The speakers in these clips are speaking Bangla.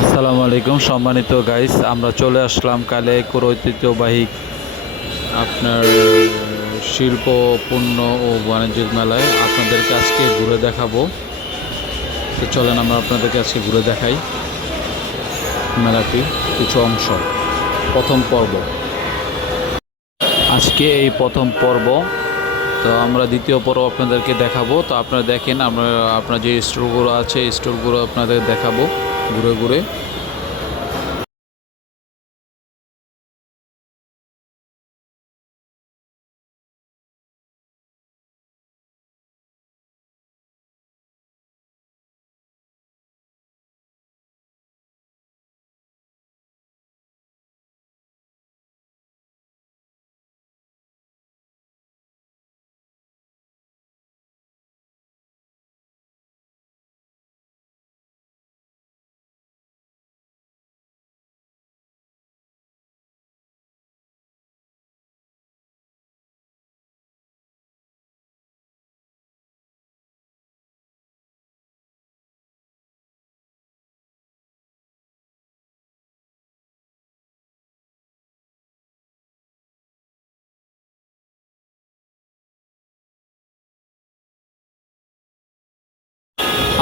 আসসালামু আলাইকুম সম্মানিত গাইস, আমরা চলে আসলাম কালিয়াকৈর ঐতিহ্যবাহী আপনার শিল্প পণ্য ও বাণিজ্যিক মেলায়। আপনাদেরকে আজকে ঘুরে দেখাবো। তো চলেন আমরা আপনাদেরকে আজকে ঘুরে দেখাই মেলাটি কিছু অংশ। প্রথম পর্ব, আজকে এই প্রথম পর্ব। তো আমরা দ্বিতীয় পর্ব আপনাদেরকে দেখাবো। তো আপনারা দেখেন, আপনার যে স্টোরগুলো আছে এই স্টোরগুলো আপনাদের দেখাবো ঘুরে ঘুরে।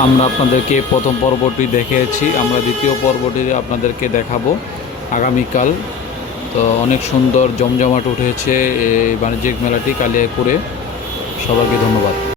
আমরা আপনাদেরকে প্রথম পর্বটি দেখিয়েছি, আমরা দ্বিতীয় পর্বটি আপনাদেরকে দেখাবো আগামীকাল। তো অনেক সুন্দর জমজমাট উঠেছে এই বাণিজ্যিক মেলাটি কালিয়াকৈরে। সবাইকে ধন্যবাদ।